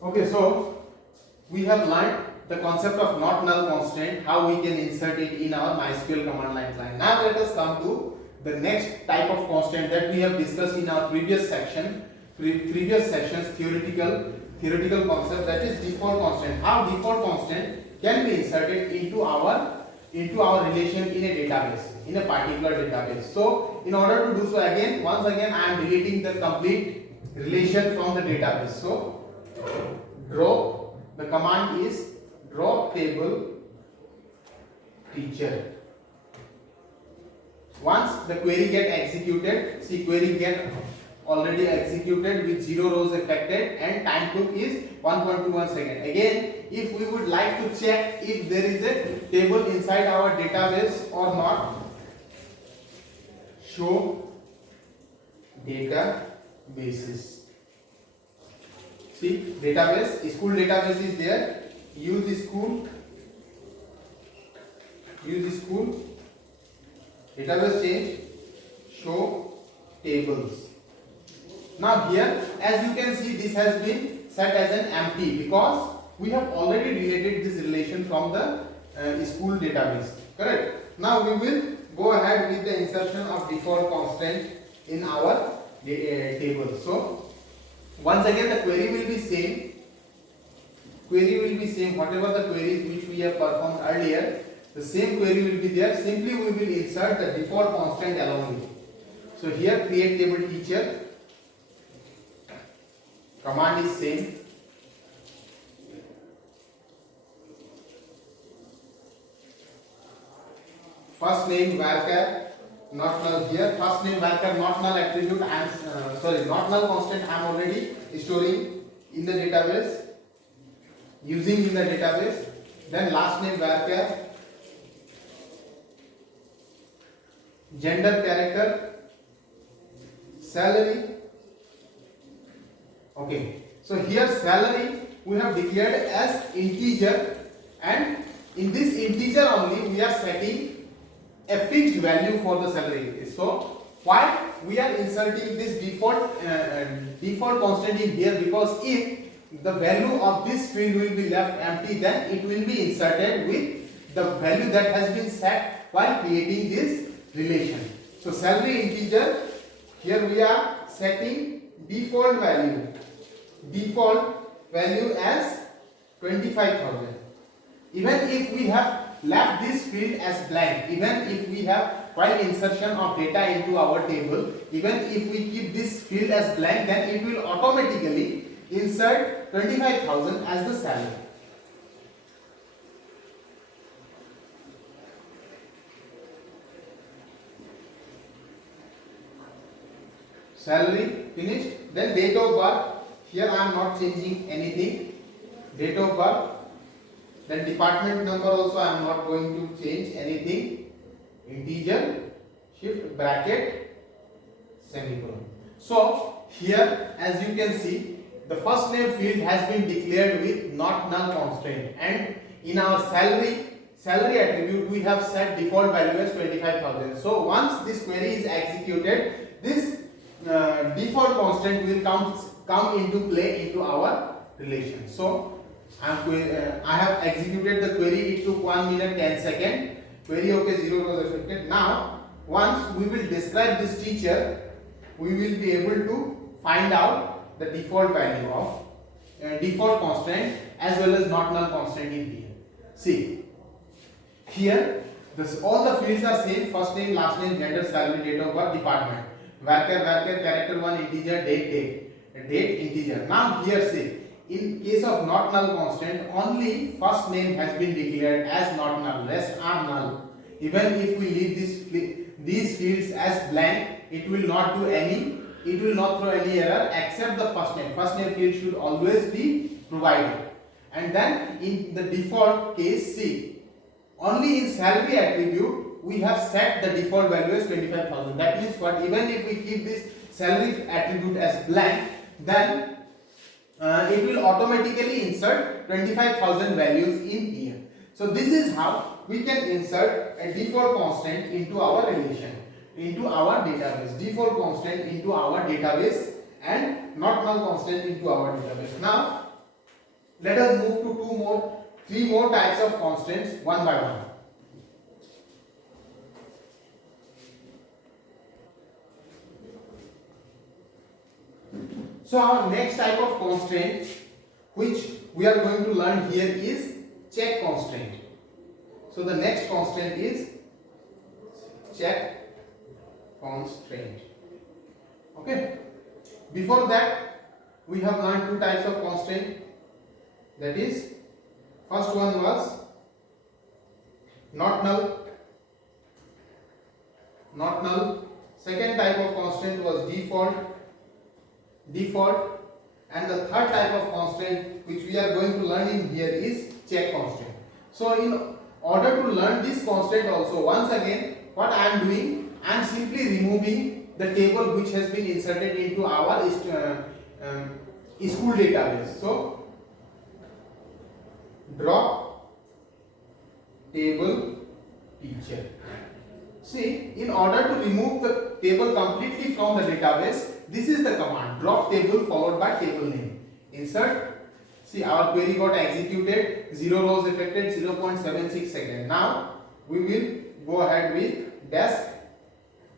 Okay, so we have learned the concept of not null constant, how we can insert it in our MySQL command line client. Now let us come to the next type of constant that we have discussed in our previous section, previous sections, theoretical concept, that is default constant. How default constant can be inserted into our relation in a database, in a particular database. So in order to do so, once again I am deleting the complete relation from the database. So the command is drop table teacher. Once the query get executed, see, query get already executed with 0 rows affected and time took is 1.21 second. Again, if we would like to check if there is a table inside our database or not, show databases. See, database, school database is there. Use school, database change, show tables. Now here, as you can see, this has been set as an empty because we have already related this relation from the school database. Correct? Now we will go ahead with the insertion of default constant in our table. So once again the query will be same. Whatever the queries which we have performed earlier, the same query will be there. Simply we will insert the default constant along with it. So here create table teacher, command is same. First name varchar not null here. First name varchar not null attribute I am not null constant I am already storing in the database, using in the database. Then last name varchar, gender character, salary. Okay, so here salary we have declared as integer, and in this integer only we are setting a fixed value for the salary. So why we are inserting this default constant in here? Because if the value of this field will be left empty, then it will be inserted with the value that has been set while creating this relation. So salary integer, here we are setting default value as 25,000. Even if we have left this field as blank, even if we have, while insertion of data into our table, even if we keep this field as blank, then it will automatically insert 25,000 as the salary. Salary finished. Then date of birth, here I am not changing anything. Date of birth. Then department number also I am not going to change anything. Integer, shift bracket, semicolon. So here, as you can see, the first name field has been declared with not null constraint, and in our salary attribute we have set default value as 25,000. So once this query is executed, this default constant will come into play into our relation. So I have executed the query. It took 1 minute 10 seconds. Query okay, 0 was affected. Now once we will describe this teacher, we will be able to find out the default value of default constant as well as not null constant in here. See, here all the fields are same: first name, last name, gender, salary, date of birth, department. Varchar, character 1, integer, date integer. Now here see, in case of not null constant, only first name has been declared as not null, rest are null. Even if we leave these fields as blank, it will not throw any error except the first name. First name field should always be provided. And then in the default case, see, only in salary attribute we have set the default value as 25,000. That means what? Even if we keep this salary attribute as blank, then it will automatically insert 25,000 values in here. So this is how we can insert a default constant into our relation, into our database. Default constant into our database and not null constant into our database. Now Let us move to three more types of constants one by one. So our next type of constraint which we are going to learn here is check constraint. So the next constraint is check constraint. Okay. Before that, we have learned two types of constraint. That is, first one was not null. Not null. Second type of constraint was default. And the third type of constraint which we are going to learn in here is check constraint. So in order to learn this constraint also, once again what I am doing, I am simply removing the table which has been inserted into our school database. So drop table teacher. See, in order to remove the table completely from the database, this is the command, drop table followed by table name. Insert. See, our query got executed, 0 rows affected, 0.76 seconds. Now we will go ahead with desk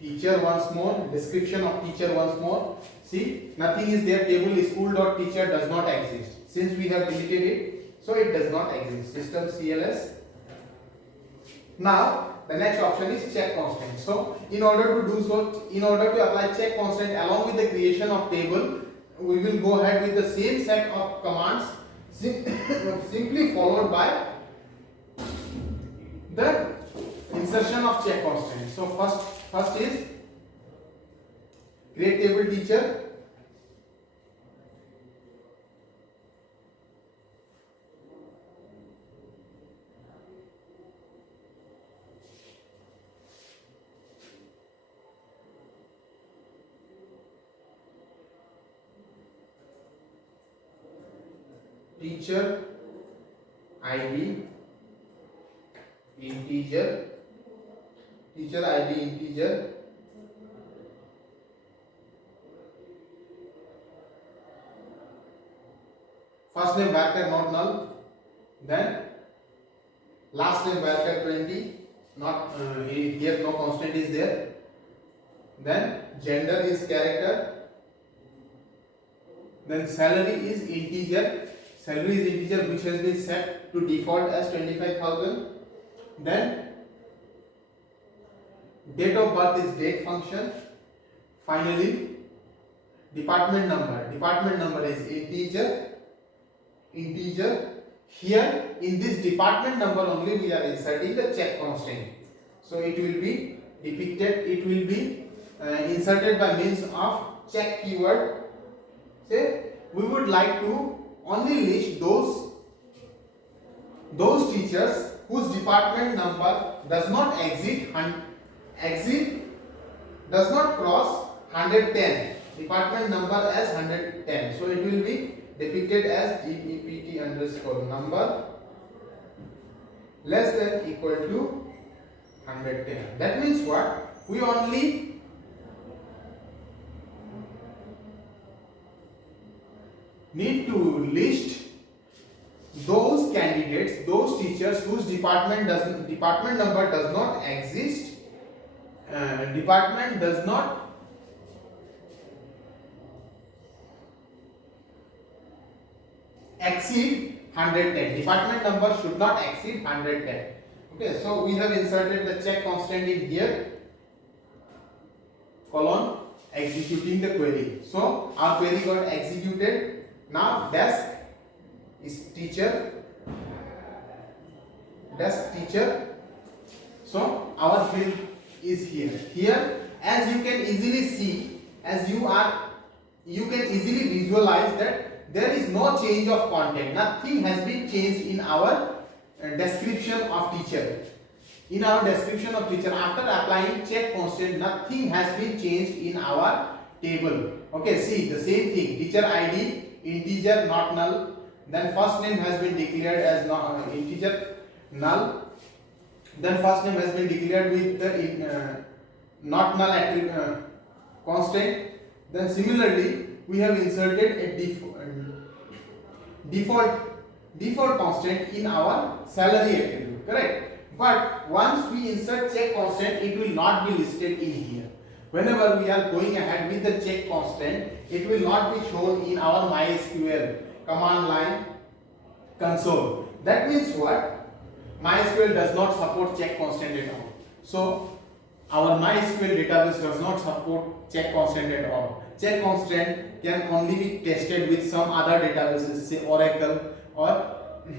teacher once more, description of teacher once more. See, nothing is there, table school.teacher does not exist. Since we have deleted it, so it does not exist. System CLS. Now the next option is check constraint. So in order to do so, in order to apply check constraint along with the creation of table, we will go ahead with the same set of commands simply followed by the insertion of check constraint. So first is create table teacher. Teacher ID integer, teacher ID integer, first name varchar not null, then last name varchar 20, not here no constant is there, then gender is character, then salary is integer. Salary is integer which has been set to default as 25,000. Then date of birth is date function. Finally, department number. Department number is integer. Here in this department number only we are inserting the check constraint. So it will be depicted. It will be inserted by means of check keyword. Say we would like to only list those teachers whose department number does not does not cross 110. Department number as 110. So it will be depicted as DEPT underscore number less than equal to 110. That means what? We only need to list those candidates, those teachers whose department number does not exist, department does not exceed 110. Department number should not exceed 110. Okay, so we have inserted the check constant in here, colon, executing the query. So our query got executed. Now desk is teacher, so our field is here. Here, as you can easily see, you can easily visualize that there is no change of content. Nothing has been changed in our description of teacher. In our description of teacher, after applying check constant, nothing has been changed in our table. Okay, see the same thing. Teacher ID integer not null, then first name has been declared as integer null, then first name has been declared with the not null attribute constant. Then similarly we have inserted a default default constant in our salary attribute, correct? But once we insert check constant, it will not be listed in here. Whenever we are going ahead with the check constant, it will not be shown in our MySQL command line console. That means what? MySQL does not support check constant at all. So our MySQL database does not support check constant at all. Check constant can only be tested with some other databases, say Oracle or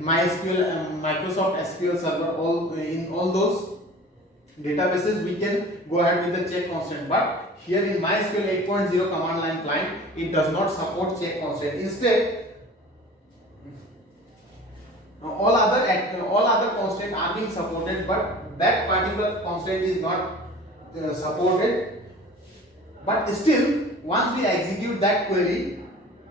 MySQL, Microsoft SQL Server. In all those databases we can go ahead with the check constant, but here in MySQL 8.0 command line client it does not support check constant. Instead, all other constant are being supported, but that particular constant is not supported. But still, once we execute that query,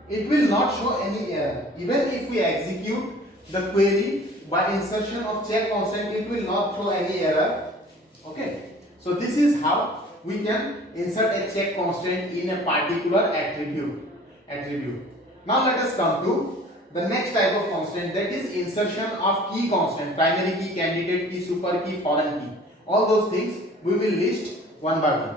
it will not show any error. Even if we execute the query by insertion of check constant, it will not show any error. Okay, so this is how we can insert a check constant in a particular attribute. Now let us come to the next type of constant, that is insertion of key constant, primary key, candidate key, super key, foreign key. All those things we will list one by one.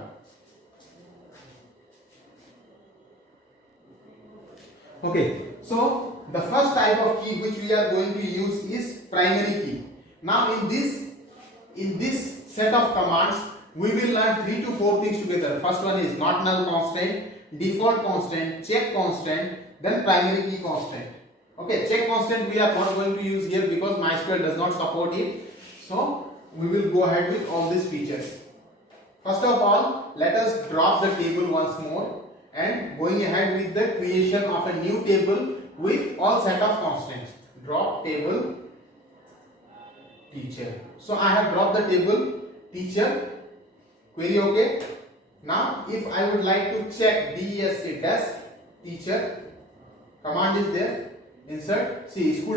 Okay, so the first type of key which we are going to use is primary key. Now in this set of commands we will learn 3 to 4 things together. First one is not null constant, default constant, check constant, then primary key constant. Okay, check constant we are not going to use here because MySQL does not support it. So we will go ahead with all these features. First of all, let us drop the table once more and going ahead with the creation of a new table with all set of constants. Drop table teacher. So I have dropped the table teacher. Query okay. Now if I would like to check DESC desk teacher, command is there. Insert. See, school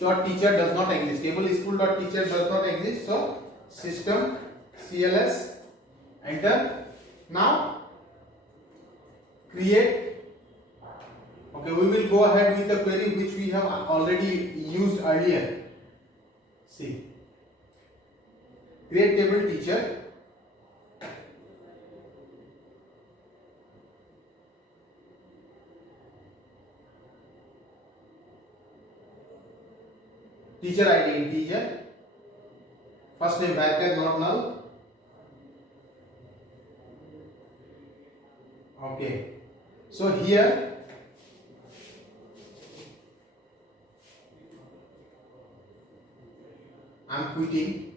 dot teacher does not exist. Table school dot teacher does not exist. So system CLS, enter. Now create. Okay, we will go ahead with the query which we have already used earlier. See, create table teacher. Teacher ID integer, first name varchar not null. Okay, so here I am quitting.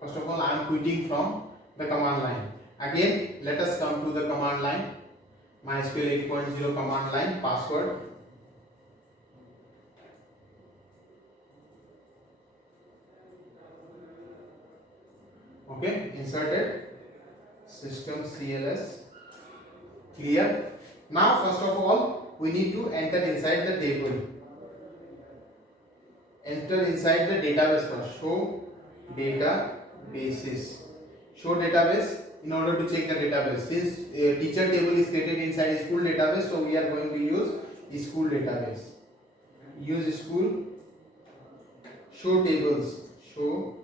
First of all, I am quitting from the command line. Again, let us come to the command line. MySQL 8.0 command line, password. Okay, inserted. System CLS, clear. Now first of all we need to enter inside the table. Enter inside the database first. Show databases. Show database in order to check the database. Since teacher table is created inside school database, so we are going to use school database. Use school. Show tables. Show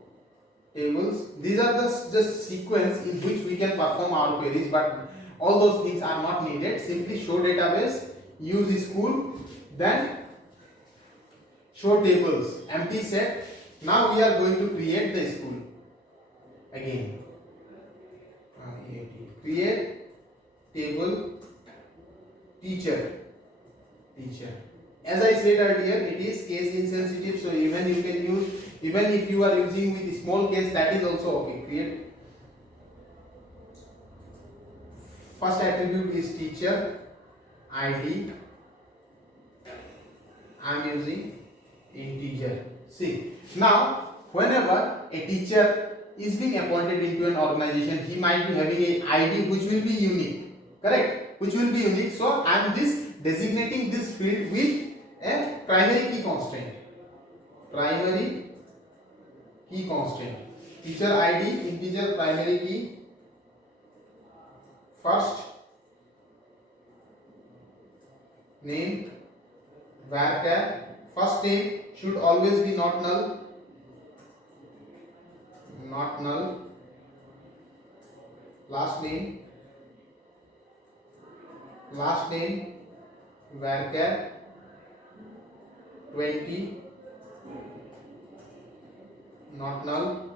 tables. These are the just sequence in which we can perform our queries, but all those things are not needed. Simply show database, use school, then show tables, empty set. Now we are going to create the school again. Create table teacher. As I said earlier, it is case insensitive, so even you can use, even if you are using with small case, that is also okay. Create. First attribute is teacher ID. I am using integer. See, now whenever a teacher is being appointed into an organization, he might be having a ID which will be unique, correct? Which will be unique. So I am designating this field with a primary key constant. Primary key constant. Teacher ID integer primary key. First name varchar. First name should always be not null, not null. Last name varchar 20, not null.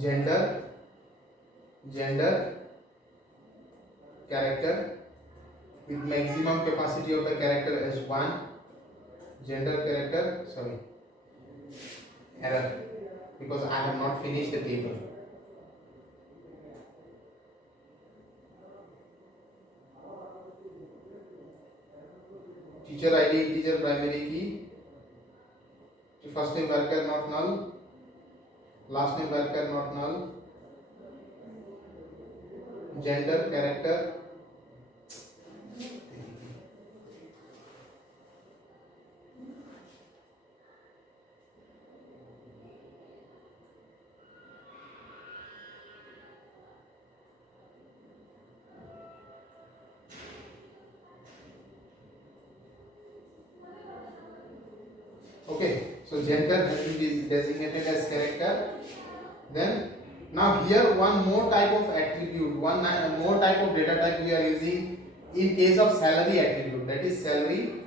Gender character with maximum capacity of the character as 1. Gender character, sorry, error, because I have not finished the table. Teacher ID integer primary key. First name varchar not null, last name varchar not null. Gender character, okay. So gender has been designated as character. Then now here one more type of attribute, one more type of data type we are using in case of salary attribute, that is salary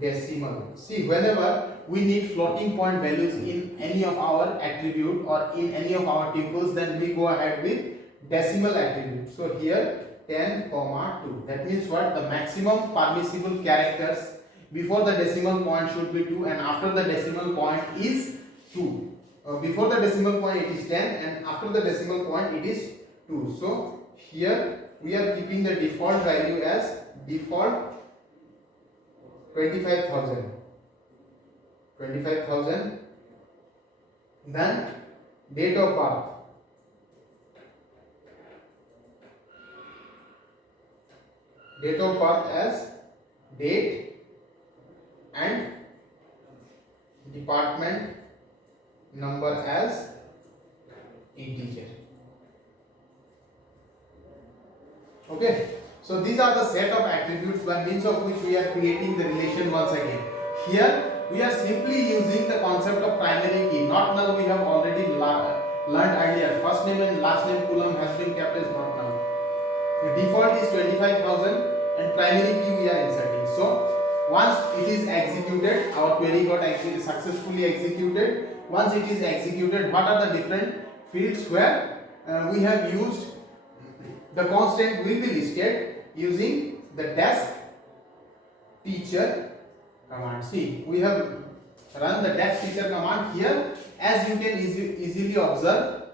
decimal. See, whenever we need floating point values in any of our attribute or in any of our tuples, then we go ahead with decimal attribute. So here 10, 2. That means what? The maximum permissible characters before the decimal point should be 2 and after the decimal point is 2. Before the decimal point it is 10 and after the decimal point it is 2. So here we are keeping the default value as default 25,000. Then date of birth. Date of birth as date and department number as integer. Okay, so these are the set of attributes by means of which we are creating the relation once again. Here we are simply using the concept of primary key. Not null we have already learned earlier. First name and last name column has been kept as not null. The default is 25,000 and primary key we are inserting. So once it is executed, our query got successfully executed. Once it is executed, what are the different fields where we have used the constant will be listed using the desk teacher command. See, we have run the desk teacher command here. As you can easily observe,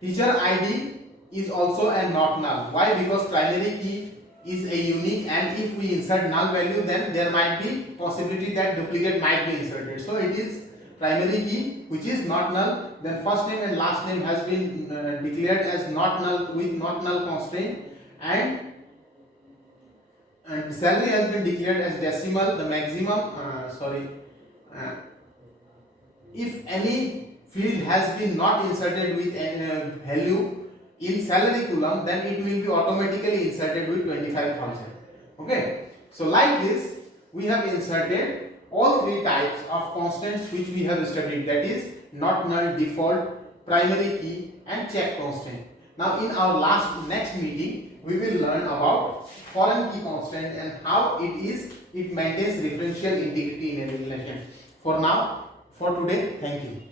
teacher ID is also a not null. Why? Because primary key is a unique, and if we insert null value, then there might be possibility that duplicate might be inserted. So it is primary key which is not null. Then first name and last name has been declared as not null with not null constraint, and salary has been declared as decimal. The maximum if any field has been not inserted with a value in salary column, then it will be automatically inserted with 25,000. Okay, so like this we have inserted all three types of constants which we have studied, that is not null, default, primary key and check constant. Now in our next meeting we will learn about foreign key constant and how it maintains differential integrity in a relation. For today, thank you.